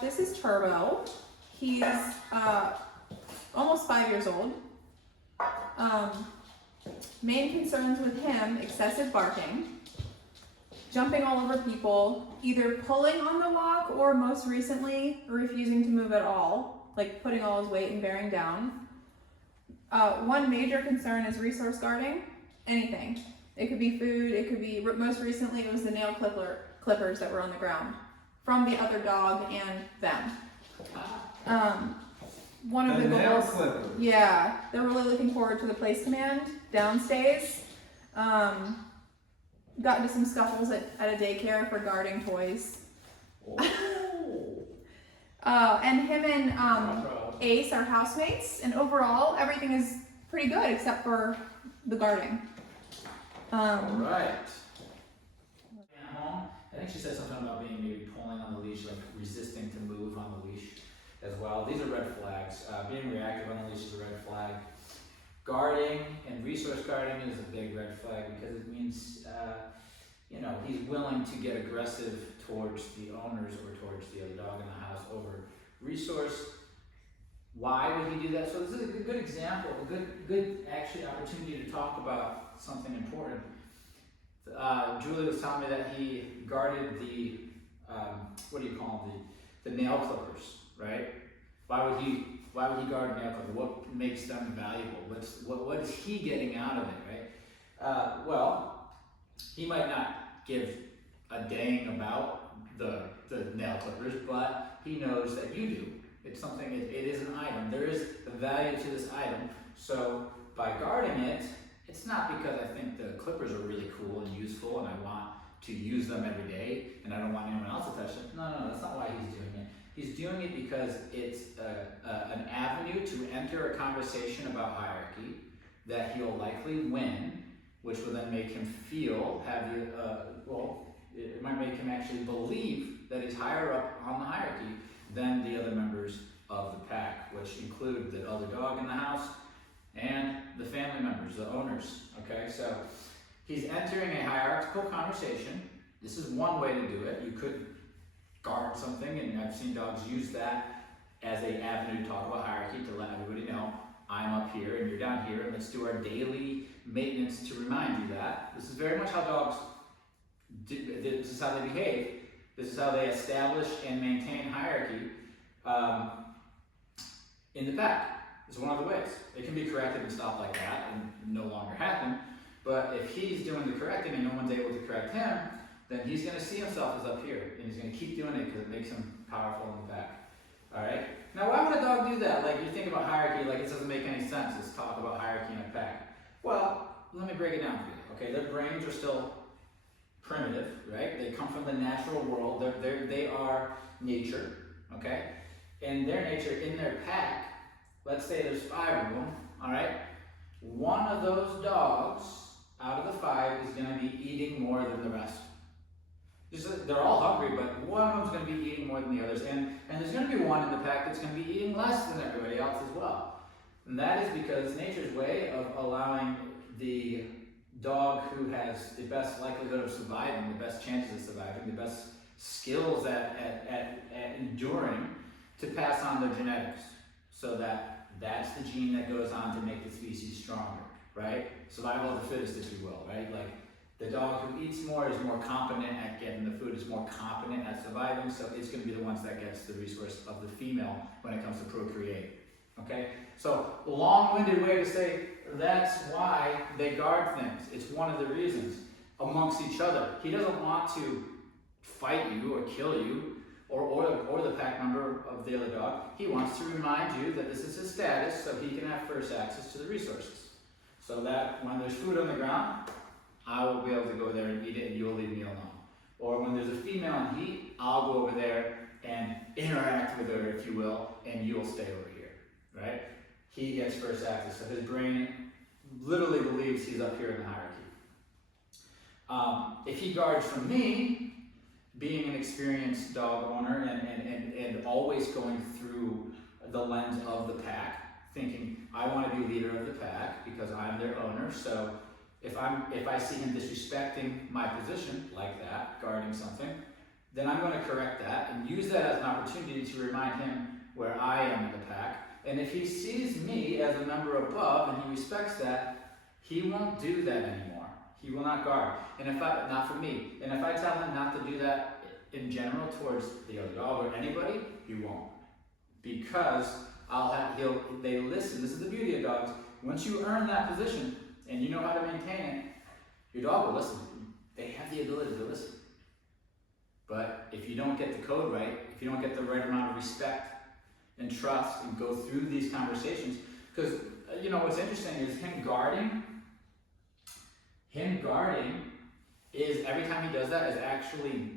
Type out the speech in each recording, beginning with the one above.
This is Turbo. He's almost 5 years old. Main concerns with him: excessive barking, jumping all over people, either pulling on the lock or most recently refusing to move at all, like putting all his weight and bearing down. One major concern is resource guarding. Anything. It could be food, it could be, most recently it was the nail clippers that were on the ground from the other dog and them. One of the goals, yeah, they're really looking forward to the place command downstairs. Got into some scuffles at a daycare for guarding toys. And him and Ace are housemates, and overall everything is pretty good except for the guarding. All right. Home. I think she said something about being maybe pulling on the leash, like resisting to move on the leash as well. These are red flags. Being reactive on the leash is a red flag. Guarding and resource guarding is a big red flag because it means, he's willing to get aggressive towards the owners or towards the other dog in the house over resource. Why would he do that? So this is a good example, a good actually opportunity to talk about something important. Julie was telling me that he guarded the, the nail clippers, right? Why would he guard nail clippers? What makes them valuable? What is he getting out of it, right? Well, he might not give a dang about the nail clippers, but he knows that you do. It's something, it is an item. There is a value to this item. So by guarding it, it's not because I think the clippers are really cool and useful and I want to use them every day and I don't want anyone else to touch them. No, that's not why he's doing it. He's doing it because it's an avenue to enter a conversation about hierarchy that he'll likely win, which will then make him feel, it might make him actually believe that he's higher up on the hierarchy than the other members of the pack, which include the other dog in the house and the family members, the owners, okay? So he's entering a hierarchical conversation. This is one way to do it. You could guard something, and I've seen dogs use that as an avenue to talk about hierarchy, to let everybody know, I'm up here and you're down here, and let's do our daily maintenance to remind you that. This is very much how dogs do, this is how they behave. This is how they establish and maintain hierarchy in the pack. It's one of the ways. It can be corrected and stopped like that and no longer happen. But if he's doing the correcting and no one's able to correct him, then he's going to see himself as up here. And he's going to keep doing it because it makes him powerful in the pack. Alright? Now why would a dog do that? Like you think about hierarchy, like it doesn't make any sense. Let's talk about hierarchy in a pack. Well, let me break it down for you. Okay, their brains are still primitive, right? They come from the natural world. They are nature, okay? And their nature in their pack, let's say there's 5 of them, all right? One of those dogs out of the 5 is going to be eating more than the rest. They're all hungry, but one of them's going to be eating more than the others. And there's going to be one in the pack that's going to be eating less than everybody else as well. And that is because it's nature's way of allowing the dog who has the best likelihood of surviving, the best chances of surviving, the best skills at enduring, to pass on their genetics. So that's the gene that goes on to make the species stronger, right? Survival of the fittest, if you will, right? Like the dog who eats more is more competent at getting the food, is more competent at surviving, so it's going to be the ones that gets the resource of the female when it comes to procreate, okay? So long-winded way to say that's why they guard things. It's one of the reasons amongst each other. He doesn't want to fight you or kill you or the pack member of the other dog. He wants to remind you that this is his status so he can have first access to the resources. So that when there's food on the ground, I will be able to go there and eat it and you'll leave me alone. Or when there's a female in heat, I'll go over there and interact with her, if you will, and you'll stay over here, right? He gets first access. So his brain literally believes he's up here in the hierarchy. If he guards from me, being an experienced dog owner and always going through the lens of the pack, thinking I want to be leader of the pack because I'm their owner. So if I see him disrespecting my position like that, guarding something, then I'm going to correct that and use that as an opportunity to remind him where I am in the pack. And if he sees me as a member above and he respects that, he won't do that anymore. He will not guard. And if I, not for me, and if I tell him not to do that in general towards the other dog or anybody, he won't. Because they listen. This is the beauty of dogs. Once you earn that position and you know how to maintain it, your dog will listen. They have the ability to listen. But if you don't get the code right, if you don't get the right amount of respect and trust and go through these conversations, because what's interesting is him guarding is, every time he does that, is actually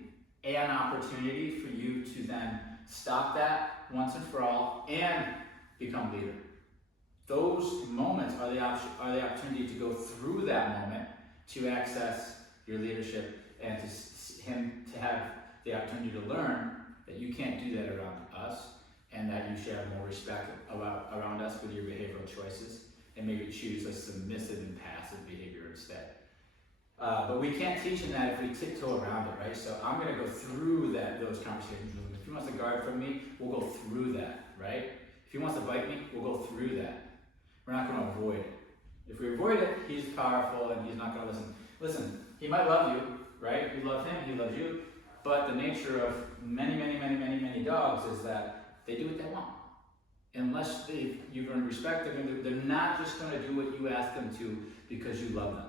an opportunity for you to then stop that once and for all and become leader. Those moments are the opportunity to go through that moment to access your leadership and to him to have the opportunity to learn that you can't do that around us, and that you should have more respect around us with your behavioral choices, and maybe choose a submissive and passive behavior instead. But we can't teach him that if we tiptoe around it, right? So I'm going to go through those conversations with him. If he wants to guard from me, we'll go through that, right? If he wants to bite me, we'll go through that. We're not going to avoid it. If we avoid it, he's powerful and he's not going to listen. Listen, he might love you, right? You love him, he loves you. But the nature of many dogs is that they do what they want. Unless you've earned respect, they're not just going to do what you ask them to because you love them.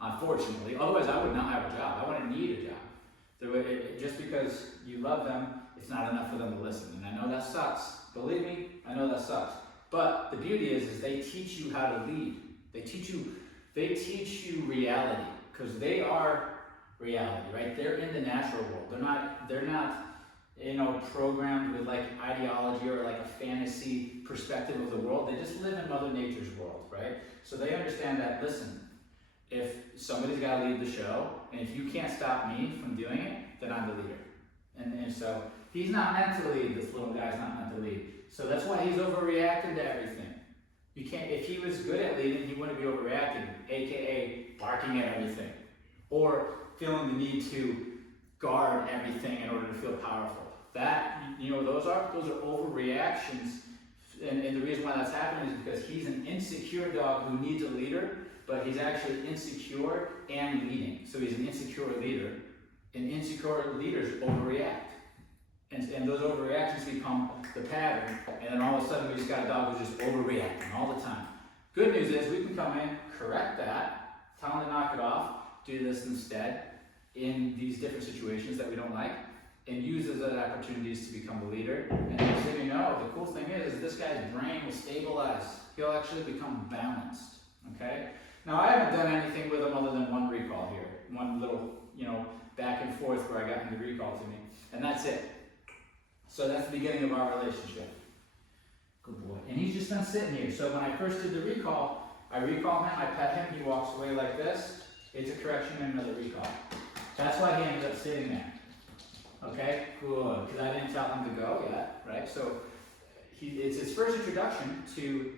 Unfortunately, otherwise I would not have a job. I wouldn't need a job. Just because you love them, it's not enough for them to listen. And I know that sucks. Believe me, I know that sucks. But the beauty is they teach you how to lead. They teach you reality, because they are reality, right? They're in the natural world. They're not programmed with like ideology or like a fantasy perspective of the world. They just live in Mother Nature's world, right? So they understand that, listen, if somebody's got to lead the show, and if you can't stop me from doing it, then I'm the leader. And so he's not meant to lead. This little guy's not meant to lead. So that's why he's overreacting to everything. You can't. If he was good at leading, he wouldn't be overreacting, aka barking at everything, or feeling the need to guard everything in order to feel powerful. Those are overreactions, and the reason why that's happening is because he's an insecure dog who needs a leader, but he's actually insecure and leading. So he's an insecure leader, and insecure leaders overreact. And those overreactions become the pattern, and then all of a sudden we just got a dog who's just overreacting all the time. Good news is we can come in, correct that, tell him to knock it off, do this instead in these different situations that we don't like, and use those as opportunities to become the leader. And next thing you know, the cool thing is this guy's brain will stabilize. He'll actually become balanced, okay? Now I haven't done anything with him other than one recall here, one little, back and forth where I got him to recall to me, and that's it. So that's the beginning of our relationship. Good boy. And he's just been sitting here. So when I first did the recall, I recall him, I pet him, he walks away like this. It's a correction and another recall. That's why he ended up sitting there. Okay, good. Because I didn't tell him to go yet, right? So it's his first introduction to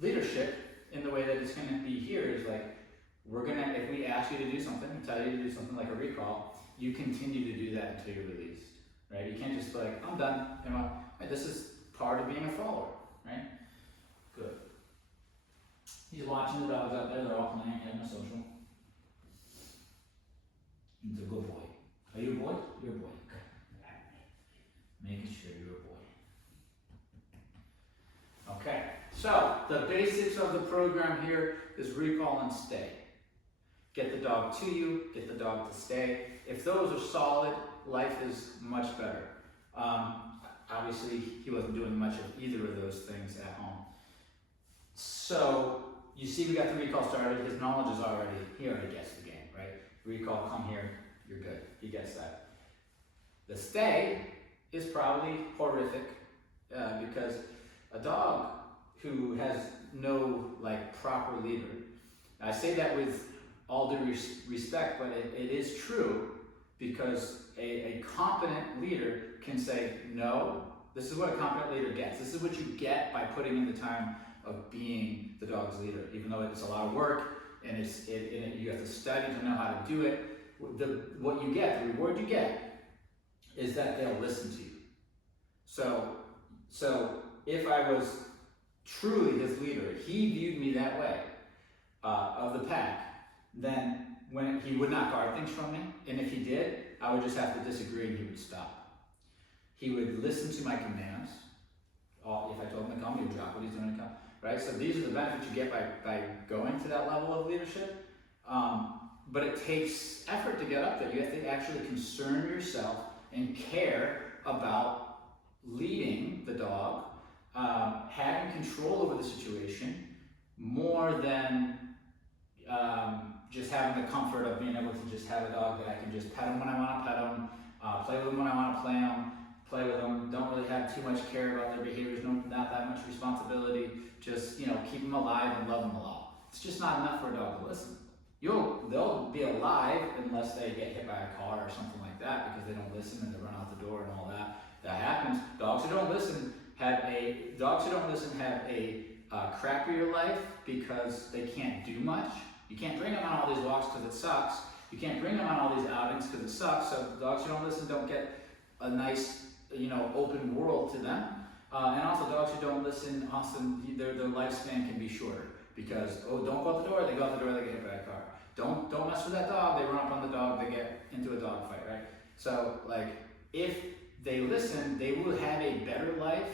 leadership in the way that it's going to be here is like, if we ask you to do something, tell you to do something like a recall, you continue to do that until you're released. Right? You can't just be like, I'm done. This is part of being a follower, right? Good. He's watching the dogs out there. They're all playing, having a social. He's a good boy. Are you a boy? You're a boy. Making sure you're a boy. Okay. So the basics of the program here is recall and stay. Get the dog to you. Get the dog to stay. If those are solid, life is much better. Obviously, he wasn't doing much of either of those things at home. So, you see we got the recall started. His knowledge is already, he already gets the game, right? Recall, come here, you're good. He gets that. The stay is probably horrific because a dog who has no proper leader, I say that with all due respect, but it is true. Because a competent leader can say, no, this is what a competent leader gets. This is what you get by putting in the time of being the dog's leader. Even though it's a lot of work and you have to study to know how to do it, what you get, the reward you get is that they'll listen to you. So if I was truly his leader, he viewed me that way, of the pack, then when he would not guard things from me, and if he did, I would just have to disagree and he would stop. He would listen to my commands. If I told him to come, he would drop what he's doing and come. Right? So these are the benefits you get by going to that level of leadership. But it takes effort to get up there. You have to actually concern yourself and care about leading the dog, having control over the situation, more than just having the comfort of being able to just have a dog that I can just pet him when I want to pet him, play with him when I want to play with them, don't really have too much care about their behaviors, not that much responsibility, just, keep them alive and love them a lot. It's just not enough for a dog to listen. They'll be alive unless they get hit by a car or something like that, because they don't listen and they run out the door and all that. That happens. Dogs who don't listen have a crappier life because they can't do much. You can't bring them on all these walks because it sucks. You can't bring them on all these outings because it sucks. So dogs who don't listen don't get a nice, open world to them. And also dogs who don't listen, often their lifespan can be shorter because, don't go out the door, they go out the door, they get hit by a car. Don't mess with that dog, they run up on the dog, they get into a dog fight, right? So if they listen, they will have a better life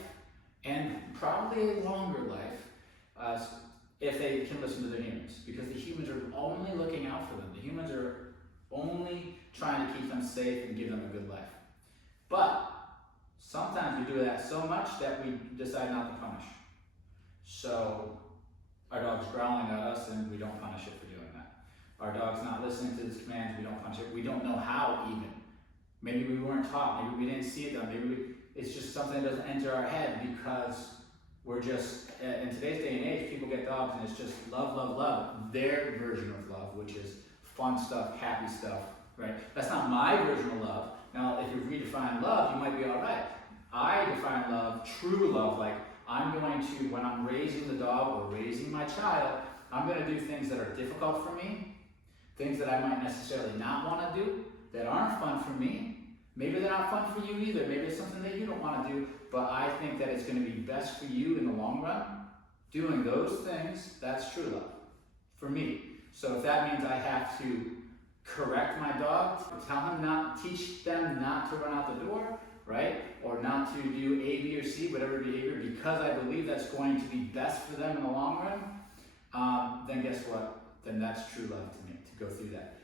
and probably a longer life if they can listen to their humans, because the humans are only looking out for them. The humans are only trying to keep them safe and give them a good life. But sometimes we do that so much that we decide not to punish. So our dog's growling at us and we don't punish it for doing that. Our dog's not listening to its commands, we don't punish it. We don't know how even. Maybe we weren't taught, maybe we didn't see it done, it's just something that doesn't enter our head because we're just, in today's day and age, people get dogs and it's just love, love, love. Their version of love, which is fun stuff, happy stuff, right? That's not my version of love. Now, if you redefine love, you might be all right. I define love, true love, like I'm going to, when I'm raising the dog or raising my child, I'm going to do things that are difficult for me, things that I might necessarily not want to do, that aren't fun for me. Maybe they're not fun for you either. Maybe it's something that you don't want to do, but I think that it's going to be best for you in the long run. Doing those things, that's true love for me. So if that means I have to correct my dog, teach them not to run out the door, right? Or not to do A, B, or C, whatever behavior, because I believe that's going to be best for them in the long run, then guess what? Then that's true love to me, to go through that.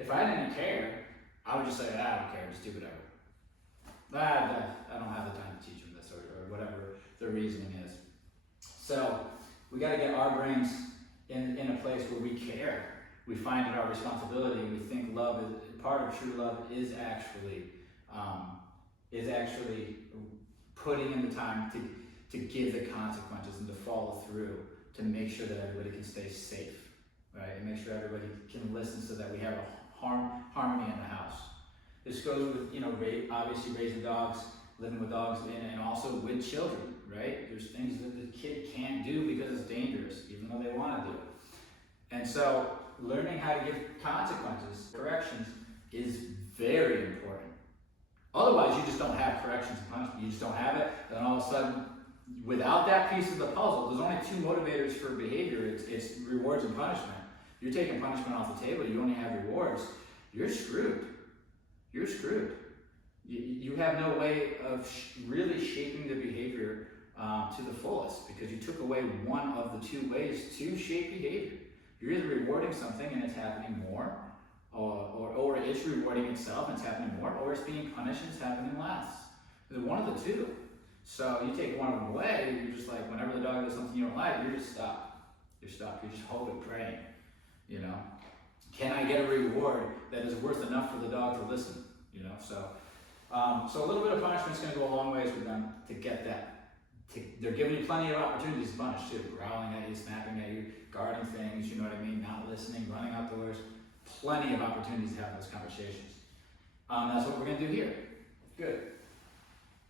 If I didn't care, I would just say, I don't care, just do whatever. I don't have the time to teach them this, or whatever the reasoning is. So we got to get our brains in a place where we care. We find it our responsibility. We think love is part of true love is actually putting in the time to give the consequences and to follow through to make sure that everybody can stay safe, right? And make sure everybody can listen so that we have a harmony in the house. This goes with, obviously raising dogs, living with dogs, and also with children, right? There's things that the kid can't do because it's dangerous, even though they want to do it. And so learning how to give consequences, corrections, is very important. Otherwise, you just don't have corrections and punishment. You just don't have it. Then all of a sudden, without that piece of the puzzle, there's only two motivators for behavior. It's rewards and punishment. You're taking punishment off the table. You only have rewards. You're screwed. You're screwed. You have no way of really shaping the behavior to the fullest because you took away one of the two ways to shape behavior. You're either rewarding something and it's happening more, or it's rewarding itself and it's happening more, or it's being punished and it's happening less. They're one of the two. So you take one of them away, you're just like, whenever the dog does something you don't like, you're just stuck. You're stuck. You're just hoping, praying. Can I get a reward that is worth enough for the dog to listen? So a little bit of punishment is going to go a long ways with them to get that. They're giving you plenty of opportunities to punish too. Growling at you, snapping at you, guarding things, you know what I mean? Not listening, running outdoors. Plenty of opportunities to have those conversations. That's what we're going to do here. Good.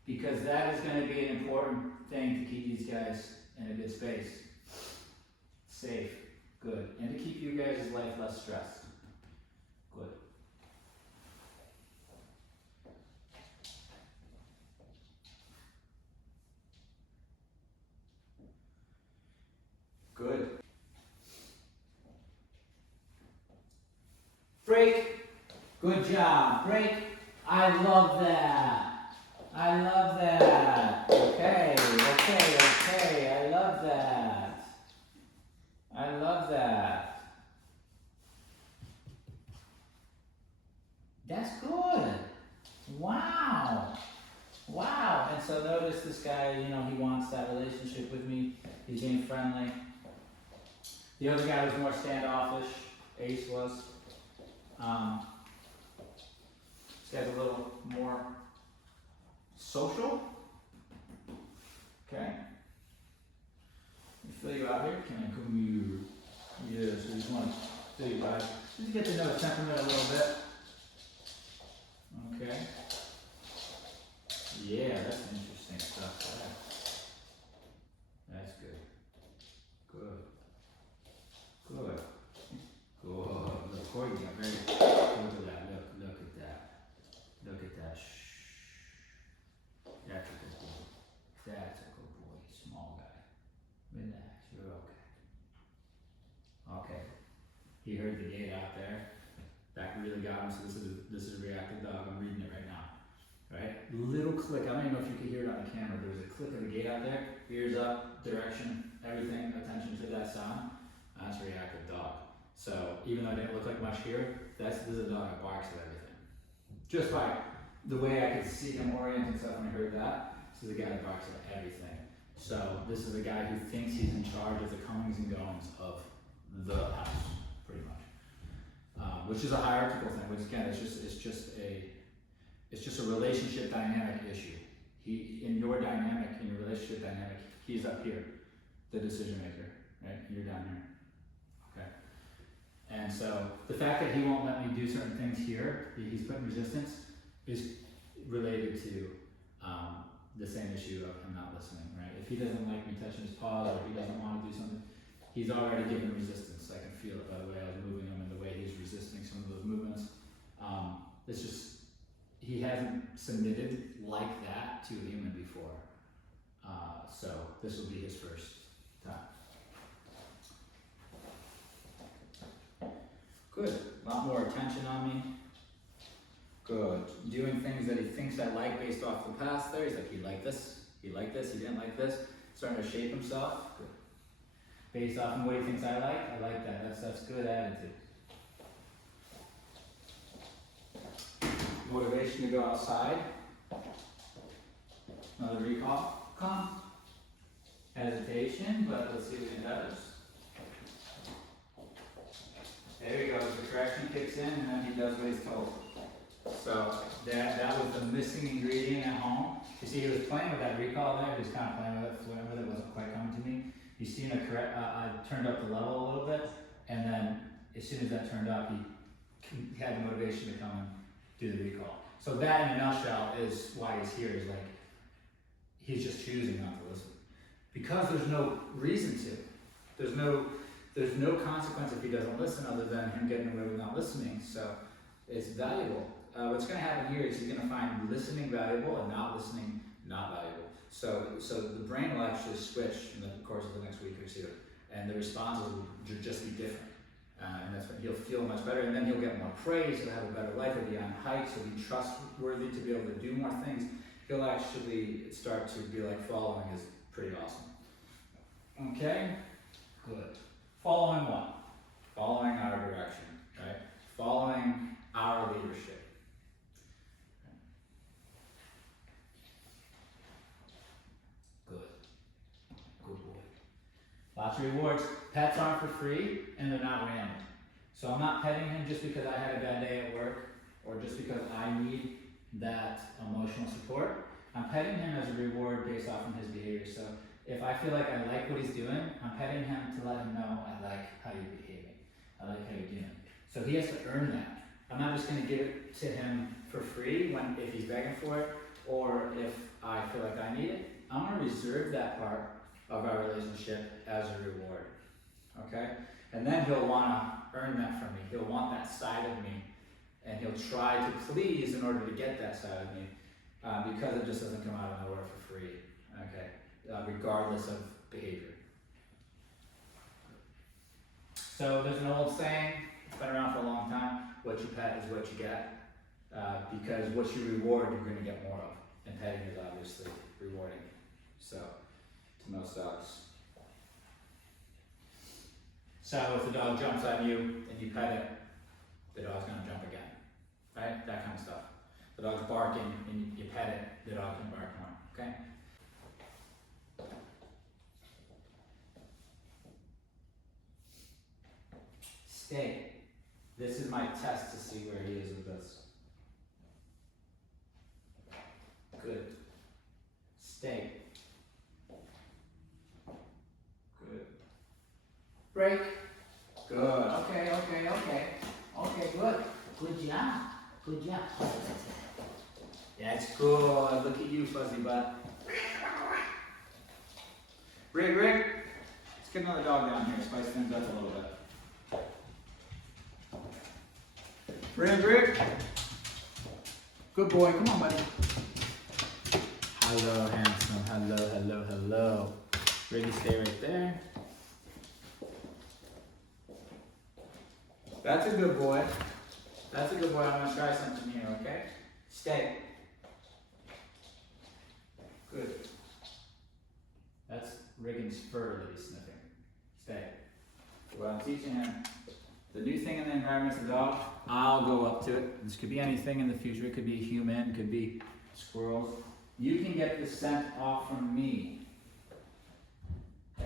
Because that is going to be an important thing to keep these guys in a good space. Safe. Good. And to keep you guys' life less stressed. Good. Good job. Break. I love that. I love that. Okay. I love that. I love that. That's good. Wow. Wow. And so notice this guy, you know, he wants that relationship with me. He's being friendly. The other guy was more standoffish. Ace was. This guy's a little more social. Okay. Let me fill you out here. Can I come here? Yeah, so you just want to fill you out. Just get to know his temperament a little bit. Okay. Yeah, that's interesting stuff there. That's good. Good. Good. Good. Look, Corey got very. Look at that. Look at that. Look at that. Shh. That's a good boy. That's a good boy. Small guy. Relax. You're okay. Okay. He heard the gate out there. That really got him. So this is a reactive dog. I'm reading it right now. Right? Little click. I don't even know if you could hear it on the camera. There was a click of the gate out there. Ears up, direction, everything. Attention to that sound. That's a reactive dog. So even though it didn't look like much here, this is a dog that barks at everything. Just by the way I could see him orient himself when I heard that, this is a guy that barks at everything. So this is a guy who thinks he's in charge of the comings and goings of the house, pretty much. Which is a hierarchical thing. Which again, it's just a relationship dynamic issue. In your relationship dynamic, he's up here, the decision maker, right? You're down here. Okay. And so the fact that he won't let me do certain things here, he's putting resistance, is related to the same issue of him not listening, right? If he doesn't like me touching his paws or he doesn't want to do something, he's already given resistance. I can feel it by the way I was moving him and the way he's resisting some of those movements. It's just, he hasn't submitted like that to a human before. So this will be his first time. Good. A lot more attention on me. Good. Doing things that he thinks I like based off the past there. He's like, he liked this, he didn't like this. Starting to shape himself. Good. Based off of what he thinks I like that. That's good attitude. Motivation to go outside. Another recall. Come. Hesitation, but let's see what he does. There he goes. The correction kicks in, and then he does what he's told. So that was the missing ingredient at home. You see, he was playing with that recall there. He was kind of playing with it. It wasn't quite coming to me. You see, I turned up the level a little bit, and then as soon as that turned up, he had the motivation to come and do the recall. So that, in a nutshell, is why he's here. Is like he's just choosing not to listen because there's no reason to. There's no consequence if he doesn't listen, other than him getting away with not listening. So it's valuable. What's going to happen here is he's going to find listening valuable and not listening not valuable. So the brain will actually switch in the course of the next week or two, and the responses will just be different. And that's when he'll feel much better, and then he'll get more praise, he'll have a better life, he'll be on hikes, he'll be trustworthy to be able to do more things. He'll actually start to be like, following is pretty awesome. Okay? Good. Following what? Following our direction, right? Following our leadership. Lots of rewards. Pets aren't for free, and they're not random. So I'm not petting him just because I had a bad day at work, or just because I need that emotional support. I'm petting him as a reward based off of his behavior. So if I feel like I like what he's doing, I'm petting him to let him know I like how you're behaving. I like how you're doing. So he has to earn that. I'm not just going to give it to him for free if he's begging for it, or if I feel like I need it. I'm going to reserve that part of our relationship as a reward, okay? And then he'll want to earn that from me. He'll want that side of me, and he'll try to please in order to get that side of me, because it just doesn't come out of nowhere for free, okay? Regardless of behavior. So there's an old saying, it's been around for a long time. what you pet is what you get, because what you reward, you're going to get more of. And petting is obviously rewarding. So, to most dogs. So if the dog jumps on you and you pet it, the dog's going to jump again, right? That kind of stuff. The dog's barking and you pet it, the dog can bark more, okay? Stay. This is my test to see where he is with this. Good. Stay. Good. Break. Good. Okay, okay, okay. Okay, good. Good job. Good job. That's good. Look at you, fuzzy butt. Rig, let's get another dog down here, spice things up a little bit. Rig. Good boy, come on, buddy. Hello, handsome. Hello. Riggy, stay right there. That's a good boy. I'm gonna try something here, okay? Stay. Good. That's Riggins' fur that he's sniffing. Stay. Well, I'm teaching him the new thing in the environment's the dog. I'll go up to it. This could be anything in the future. It could be a human, could be squirrels. You can get the scent off from me.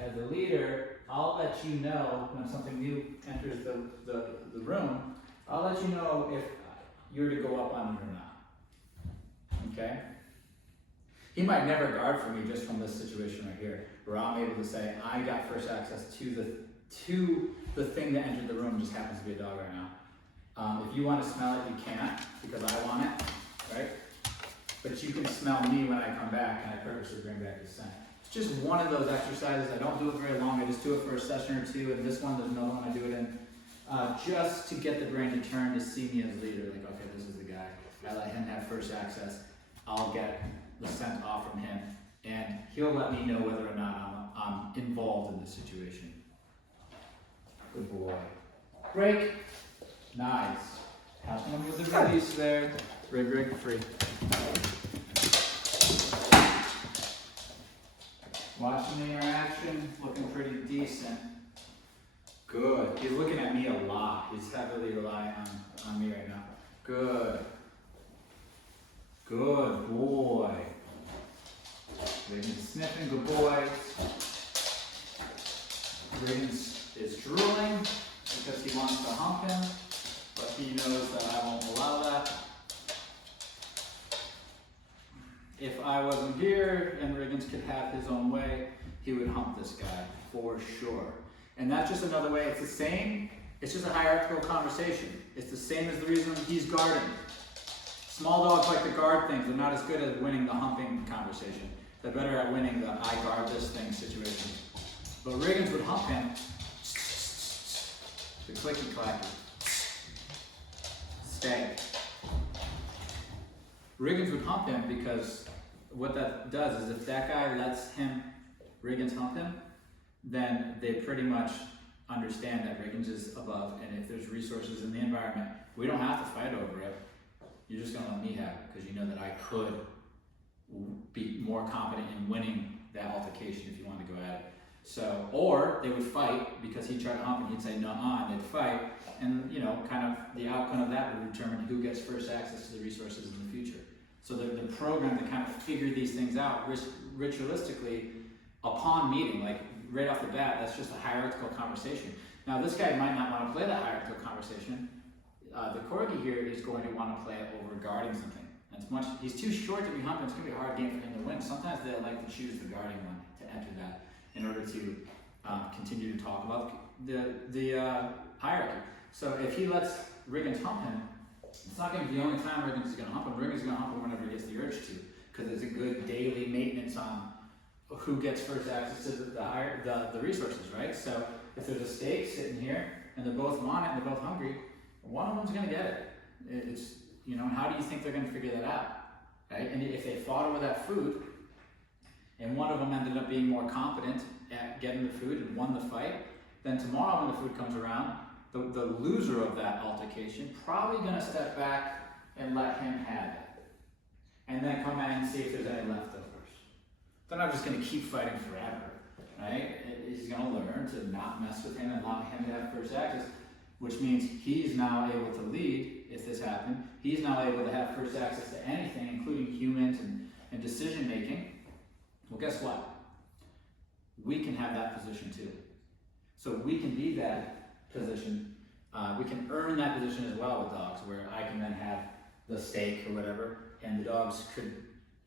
As a leader, I'll let you know when something new enters the room. I'll let you know if you're to go up on it or not. Okay? He might never guard for me just from this situation right here, where I'm able to say, I got first access to the thing that entered the room, just happens to be a dog right now. If you want to smell it, you can't, because I want it, right? But you can smell me when I come back, and I purposely bring back the scent. It's just one of those exercises. I don't do it very long. I just do it for a session or two, and this one, there's another one I do it in, just to get the brain to turn to see me as leader. Like, okay, this is the guy. I let him have first access. I'll get the scent off from him, and he'll let me know whether or not I'm involved in the situation. Good boy. Break. Nice. Helping him with the release there. Rig, free. Watching the interaction, looking pretty decent. Good. He's looking at me a lot. He's heavily relying on me right now. Good. Good boy. Riggins sniffing, good boy. Riggins is drooling because he wants to hump him, but he knows that I won't allow that. If I wasn't here and Riggins could have his own way, he would hump this guy for sure. And that's just another way. It's the same. It's just a hierarchical conversation. It's the same as the reason he's guarding. Small dogs like to guard things. They're not as good at winning the humping conversation. They're better at winning the I guard this thing situation. But Riggins would hump him. The clicky clacky. Stay. Riggins would hump him because what that does is if that guy lets Riggins hump him, then they pretty much understand that Riggins is above, and if there's resources in the environment, we don't have to fight over it. You're just gonna let me have it because you know that I could be more confident in winning that altercation if you wanted to go at it. So, or they would fight because he'd try to hump and he'd say no, and they'd fight, and kind of the outcome of that would determine who gets first access to the resources in the future. So they're programmed to kind of figure these things out ritualistically upon meeting, like right off the bat. That's just a hierarchical conversation. Now this guy might not want to play that hierarchical conversation. The corgi here is going to want to play it over guarding something. He's too short to be humping. It's going to be a hard game for him to win. Sometimes they like to choose the guarding one to enter that in order to continue to talk about the hierarchy. So if he lets Riggins hump him, it's not going to be the only time Riggins is going to hump him. Riggins is going to hump him whenever he gets the urge to, because it's a good daily maintenance on who gets first access to the resources, right? So if there's a steak sitting here and they both want it and they're both hungry, one of them's going to get it. It's and how do you think they're going to figure that out, right? And if they fought over that food, and one of them ended up being more competent at getting the food and won the fight, then tomorrow when the food comes around, the loser of that altercation, probably gonna step back and let him have it. And then come back and see if there's any leftovers. They're not just gonna keep fighting forever, right? He's gonna learn to not mess with him and allow him to have first access, which means he's now able to lead if this happened. He's now able to have first access to anything, including humans and decision making. Well, guess what? We can have that position too. So we can be that position. We can earn that position as well with dogs, where I can then have the steak or whatever, and the dogs could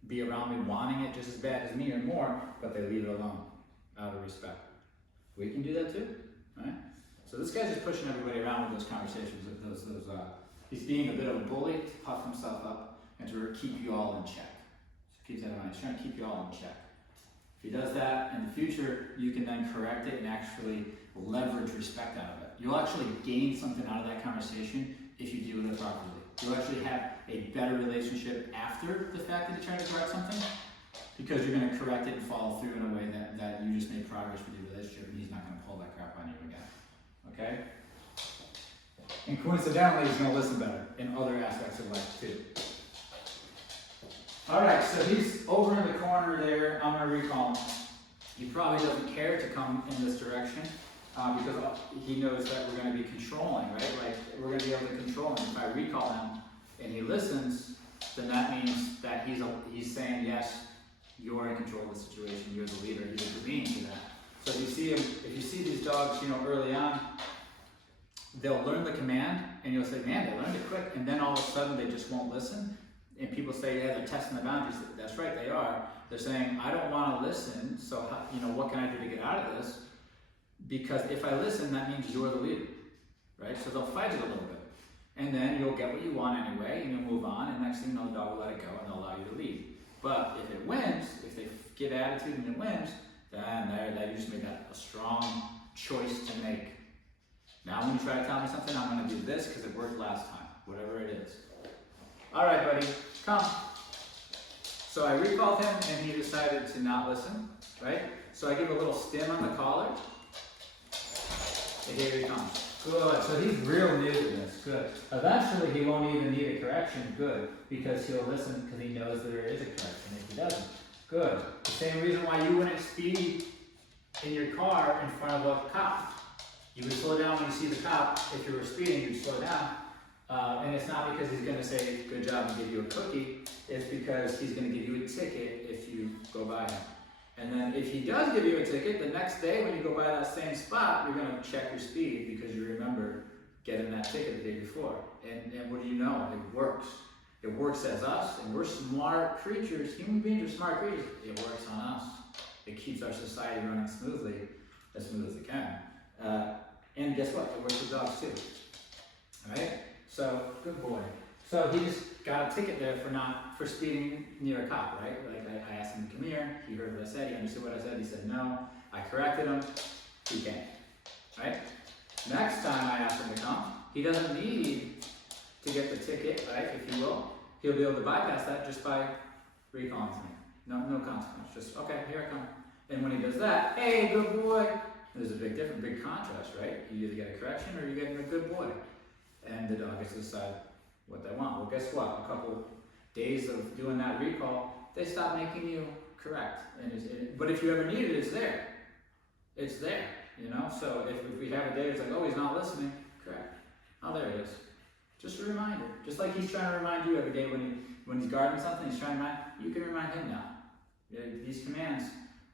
be around me wanting it just as bad as me or more, but they leave it alone out of respect. We can do that too, right? So this guy's just pushing everybody around with those conversations. He's being a bit of a bully to puff himself up and to keep you all in check. So keep that in mind. He's trying to keep you all in check. If he does that in the future, you can then correct it and actually leverage respect out of it. You'll actually gain something out of that conversation if you deal with it properly. You'll actually have a better relationship after the fact that you try to correct something, because you're going to correct it and follow through in a way that you just made progress with your relationship, and he's not going to pull that crap on you again. Okay? And coincidentally, he's going to listen better in other aspects of life too. Alright, so he's over in the corner there. I'm going to recall him. He probably doesn't care to come in this direction because he knows that we're going to be controlling, right? Like, we're going to be able to control him. If I recall him and he listens, then that means that he's saying, yes, you're in control of the situation, you're the leader, he's agreeing to that. So if you see these dogs, early on, they'll learn the command, and you'll say, man, they learned it quick, and then all of a sudden they just won't listen. And people say, yeah, they're testing the boundaries. That's right, they are. They're saying, I don't want to listen, so what can I do to get out of this? Because if I listen, that means you're the leader, right? So they'll fight it a little bit. And then you'll get what you want anyway, and you'll move on, and next thing you know, the dog will let it go, and they'll allow you to lead. But if it wins, if they give attitude and it wins, then you just made that a strong choice to make. Now when you try to tell me something, I'm going to do this because it worked last time, whatever it is. All right, buddy, come. So I recalled him, and he decided to not listen, right? So I give a little stim on the collar, and here he comes. Good, so he's real new to this, good. Eventually he won't even need a correction, good, because he'll listen because he knows there is a correction if he doesn't. Good, the same reason why you wouldn't speed in your car in front of a cop. You would slow down when you see the cop. If you were speeding, you'd slow down. And it's not because he's going to say, good job, and give you a cookie. It's because he's going to give you a ticket if you go by him. And then if he does give you a ticket, the next day when you go by that same spot, you're going to check your speed because you remember getting that ticket the day before. And what do you know? It works. It works as us, and we're smart creatures. Human beings are smart creatures. It works on us. It keeps our society running smoothly, as smooth as it can. And guess what? It works with dogs too. All right? So, good boy. So he just got a ticket there for speeding near a cop, right? Like I asked him to come here, he heard what I said, he understood what I said, he said no, I corrected him, he came, right? Next time I ask him to come, he doesn't need to get the ticket, right, if you will. He'll be able to bypass that just by recalling to me. No consequence, just, okay, here I come. And when he does that, hey, good boy, there's a big contrast, right? You either get a correction or you're getting a good boy. And the dog gets to decide what they want. Well, guess what? A couple days of doing that recall, they stop making you correct. But if you ever need it, it's there. It's there, So if we have a day that's like, oh, he's not listening, correct. Oh, there it is. Just a reminder. Just like he's trying to remind you every day when he's guarding something, he's trying to remind you. Can remind him now. These commands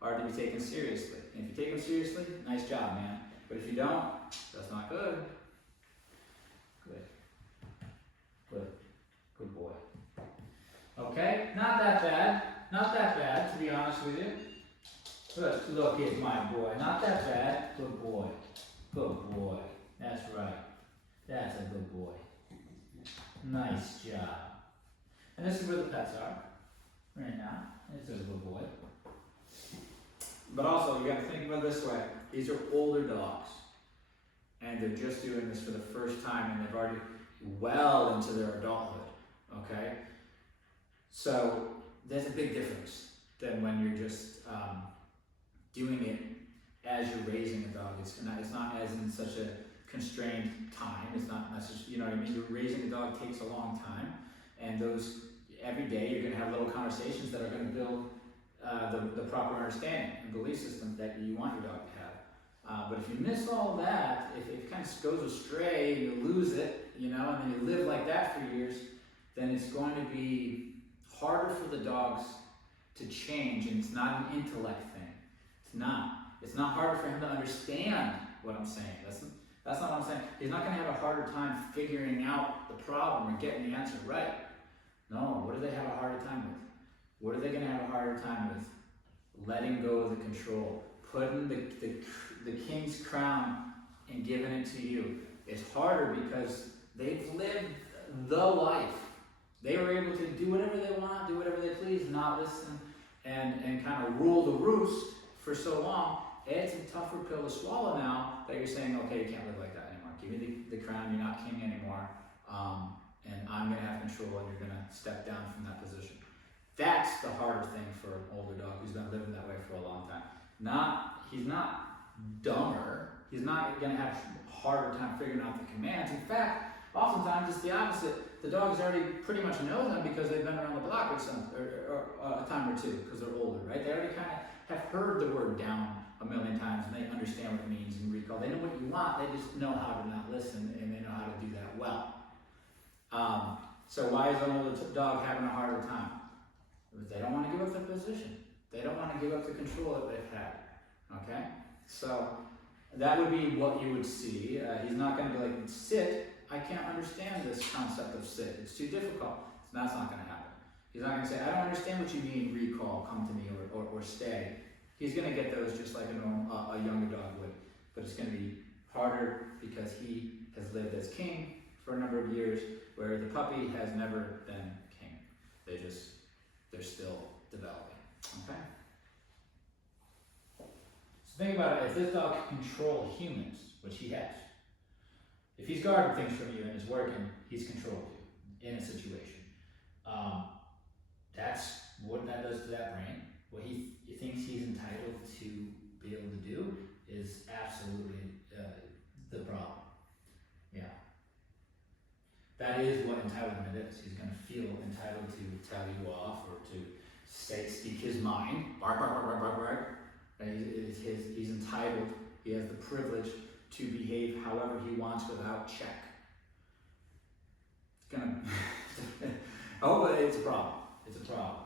are to be taken seriously. And if you take them seriously, nice job, man. But if you don't, that's not good. Good boy. Okay, not that bad, to be honest with you. Look at my boy, not that bad, good boy. Good boy, that's right. That's a good boy. Nice job. And this is where the pets are, right now. This is a good boy. But also, you gotta think about it this way. These are older dogs. And they're just doing this for the first time, and they've already well into their adulthood, okay? So there's a big difference than when you're just doing it as you're raising a dog. It's not as in such a constrained time. It's not necessarily, you know what I mean? Raising a dog takes a long time, and those, every day you're gonna have little conversations that are gonna build the proper understanding and belief system that you want your dog to have. But if you miss all that, if it kind of goes astray and you lose it, you know, and then you live like that for years, then it's going to be harder for the dogs to change, and it's not an intellect thing. It's not. It's not harder for him to understand what I'm saying. That's not what I'm saying. He's not going to have a harder time figuring out the problem or getting the answer right. No, what do they have a harder time with? What are they going to have a harder time with? Letting go of the control. Putting the king's crown and giving it to you. It's harder because they've lived the life. They were able to do whatever they want, do whatever they please, not listen, and kind of rule the roost for so long. It's a tougher pill to swallow now that you're saying, okay, you can't live like that anymore. Give me the crown, you're not king anymore, and I'm going to have control, and you're going to step down from that position. That's the harder thing for an older dog who's been living that way for a long time. He's not dumber. He's not going to have a harder time figuring out the commands. In fact, oftentimes it's the opposite. The dogs already pretty much know them because they've been around the block with or a time or two because they're older, right? They already kind of have heard the word down a million times, and they understand what it means in recall. They know what you want, they just know how to not listen, and they know how to do that well. So why is an older dog having a harder time? Because they don't want to give up the position. They don't want to give up the control that they've had. Okay? So that would be what you would see. He's not going to be like, sit. I can't understand this concept of sit. It's too difficult. That's not going to happen. He's not going to say, I don't understand what you mean, recall, come to me, or stay. He's going to get those just like a younger dog would. But it's going to be harder because he has lived as king for a number of years, where the puppy has never been king. They're still developing. Okay? So think about it. If this dog can control humans, which he has, if he's guarding things from you and is working, he's controlled you in a situation. That's what that does to that brain. What he thinks he's entitled to be able to do is absolutely the problem. Yeah. That is what entitlement is. He's going to feel entitled to tell you off or to speak his mind. Bark, bark, bark, bark, bark, bark. He's entitled. He has the privilege to behave however he wants without check. It's gonna. Oh, but it's a problem. It's a problem.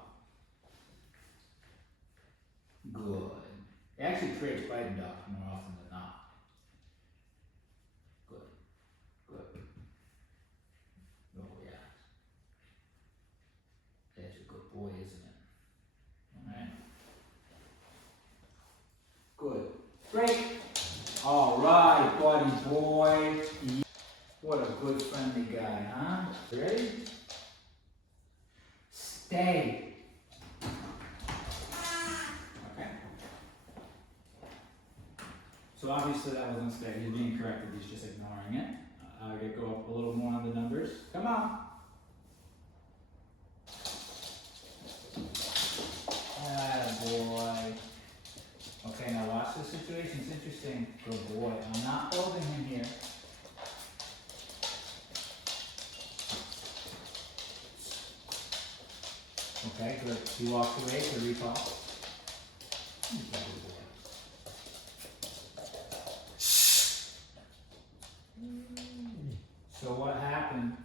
Good. It actually creates biting dogs more often than not. Good. Good. Oh yeah. That's a good boy, isn't it? All right. Good. Great. All right, buddy boy. What a good friendly guy, huh? Ready? Stay. Okay. So obviously that wasn't stay. He's being corrected. He's just ignoring it. I gotta go up a little more on the numbers. Come on. Ah, boy. Okay, now watch the situation. It's interesting. Good boy. I'm not holding him here. Okay, good. He walks away to recall. Good boy. So what happened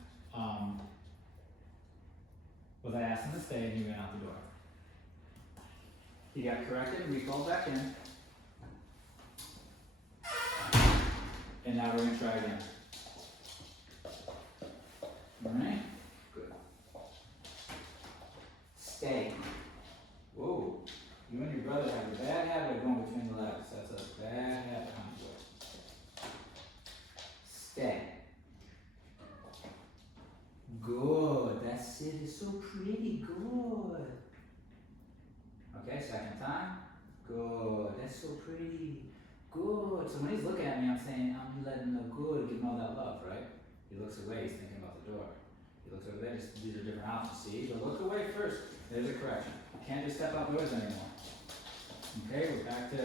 was I asked him to stay and he went out the door. He got corrected and recalled back in. And now we're going to try again. Alright? Good. Stay. Whoa. You and your brother have a bad habit of going between the legs. That's a bad habit, huh, boy? Stay. Good. That sit is so pretty. Good. Okay, second time. Good. That's so pretty. Good. So when he's looking at me, I'm saying, I'm letting him know good, give him all that love, right? He looks away, he's thinking about the door. He looks over there, these are different options. See? So look away first. There's a correction. You can't just step outdoors anymore. Okay, we're back to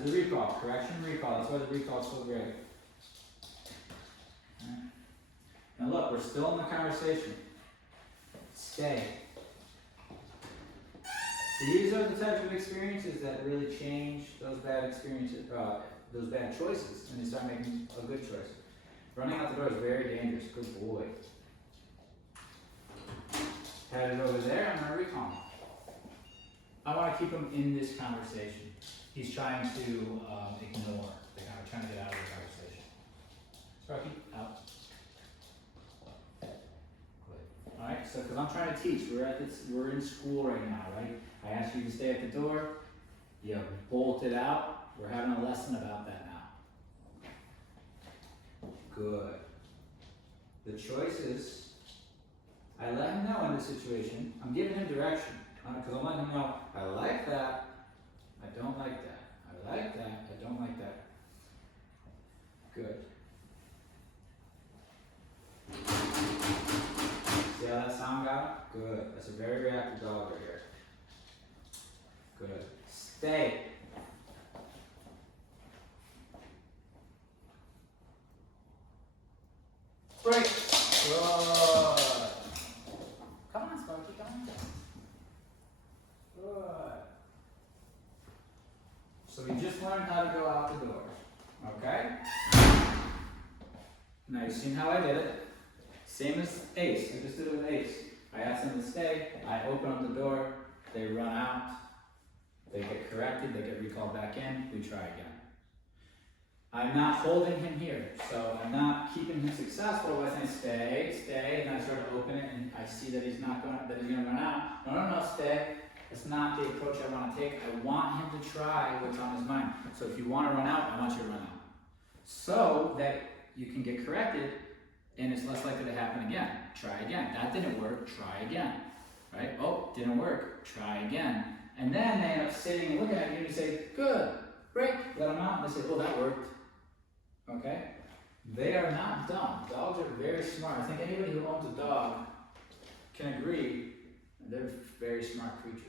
the recall. Correction, recall. That's why the recall is so great. And look, we're still in the conversation. Stay. These are the types of experiences that really change those bad experiences, those bad choices, and you start making a good choice. Running out the door is very dangerous. Good boy. Headed over there, I'm gonna recall him. I want to keep him in this conversation. He's trying to ignore. They're trying to get out of the conversation. Sparky, out. Good. All right. So, because I'm trying to teach, we're in school right now, right? I asked you to stay at the door. You bolted out. We're having a lesson about that now. Good. The choice is, I let him know in this situation. I'm giving him direction. Because I'm letting him know, I like that, I don't like that. I like that, I don't like that. Good. See how that sound got? Good. That's a very reactive dog right here. Good. Stay. Break. Good. Come on, Sparky, come on. Good. So we just learned how to go out the door, okay? Now you've seen how I did it. Same as Ace, I just did it with Ace. I asked them to stay, I open up the door, they run out, they get corrected, they get recalled back in, we try again. I'm not holding him here, so I'm not keeping him successful by saying stay, stay, and I sort of open it and I see that he's not going, that he's going to run out. No, stay. That's not the approach I want to take. I want him to try what's on his mind. So if you want to run out, I want you to run out. So that you can get corrected and it's less likely to happen again. Try again. That didn't work, try again. Right? Oh, didn't work, try again. And then they end up sitting and looking at you and you say, good, break, let them out. And they say, oh, that worked. Okay? They are not dumb. Dogs are very smart. I think anybody who owns a dog can agree they're very smart creatures.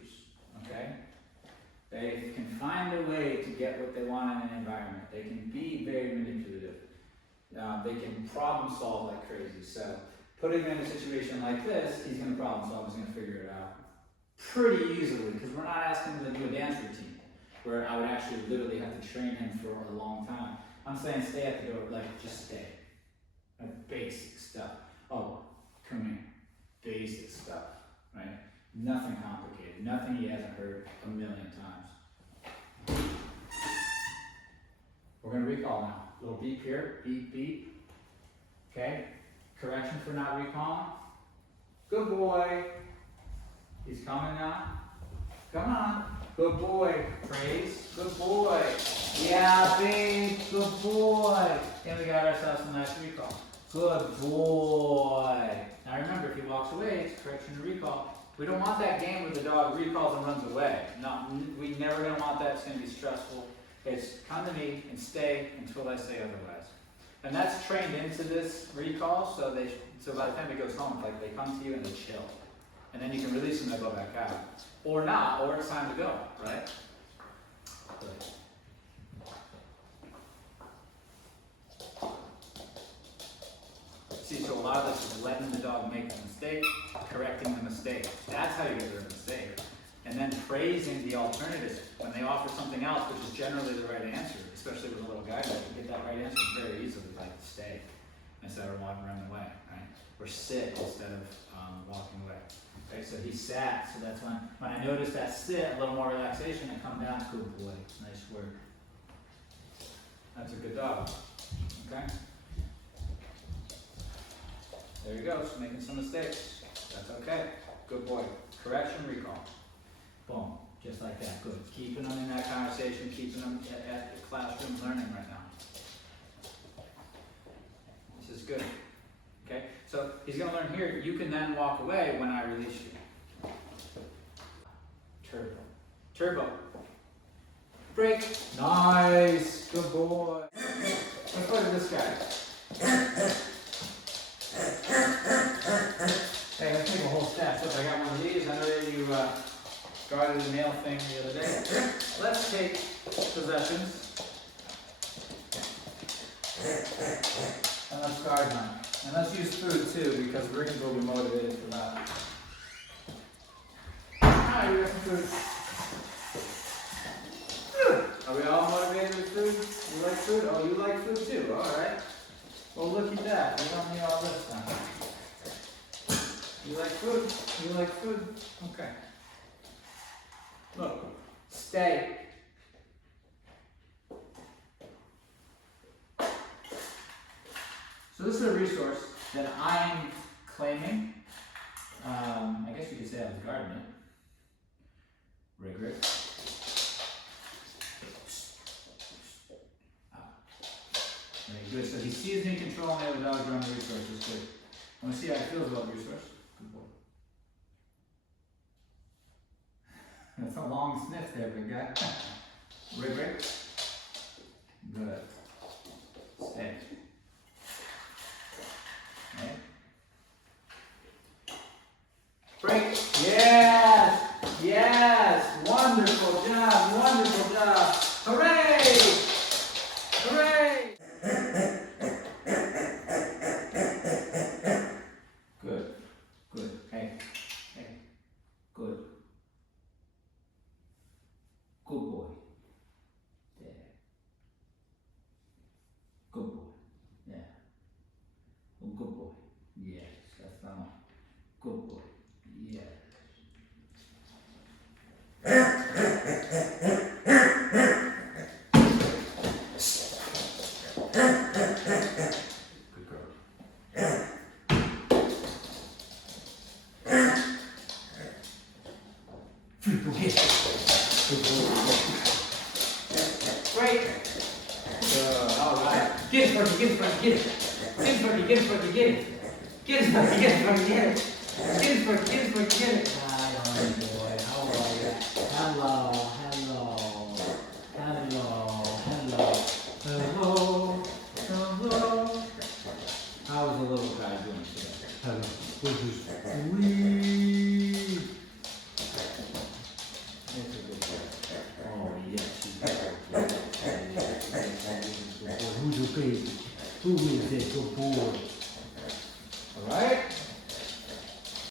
Okay? They can find a way to get what they want in an environment. They can be very manipulative. They can problem solve like crazy. So putting him in a situation like this, he's going to problem solve. He's going to figure it out pretty easily because we're not asking him to do a dance routine where I would actually literally have to train him for a long time. I'm saying stay at the door, like just stay. Like basic stuff. Oh, come here. Basic stuff, right? Nothing complicated. Nothing he hasn't heard a million times. We're going to recall now. Little beep here. Beep, beep. Okay? Correction for not recalling. Good boy. He's coming now. Come on. Good boy. Praise. Good boy. Yeah, babe. Good boy. And we got ourselves a nice recall. Good boy. Now remember, if he walks away, it's correction to recall. We don't want that game where the dog recalls and runs away. No, we never gonna want that. It's gonna be stressful. It's come to me and stay until I say otherwise. And that's trained into this recall, so by the time it goes home, like they come to you and they chill. And then you can release them and they'll go back out. Or not, or it's time to go, right? Good. See, so a lot of this is letting the dog make the mistake, correcting the mistake. That's how you get rid of a mistake. And then praising the alternative. When they offer something else, which is generally the right answer, especially with a little guy, you get that right answer very easily, like stay, instead of walking around the way, right? Or sit instead of walking away. Okay, so he sat, so that's when I notice that sit, a little more relaxation, I come down, good boy, nice work. That's a good dog, okay? There he goes, making some mistakes. That's okay. Good boy. Correction, recall. Boom. Just like that. Good. Keeping them in that conversation, keeping them at the classroom learning right now. This is good. Okay? So he's going to learn here. You can then walk away when I release you. Turbo. Turbo. Break. Nice. Good boy. Let's look at this guy. Hey, let's take a whole stack. Look, I got one of these. I know that you guarded the nail thing the other day. Let's take possessions. And let's guard him. And let's use food too, because we're going to be motivated for that. Alright, we got some food. Are we all motivated with food? You like food? Oh, you like food too. Alright. Well, look at that. We don't need all this now. You like food? You like food? Okay. Look. Stay. So this is a resource that I'm claiming. I guess you could say I was guarding it. Rig. Very good. So he sees me controlling the other dogs around the resources. Good. I want to see how he feels about the resource. Good boy. That's a long sniff there, big guy. Rig. Good. Stay. Okay. Break. Yes! Yes! Wonderful job! Wonderful job! Hooray! Hooray! Good. Good. Hey. Hey. Good. Good boy. Yeah. Good boy. Yeah. Oh, good boy. Yes. That's fine. Good boy. Yes. Good girl. Great. All right. Get it, Fergie, get it, Fergie, get it. Get it, Fergie, get it, Fergie, get it. Get it, Fergie, get it, Fergie, get it. Get it, Fergie, get it, Fergie, get it. Hi, boy. How are you? Hello, hello. Hello, hello. Hello, hello. How is the little guy doing today? Hello. What's this? Wee. Oh, yes, she's good. Who's your baby? Who is it? Good boy.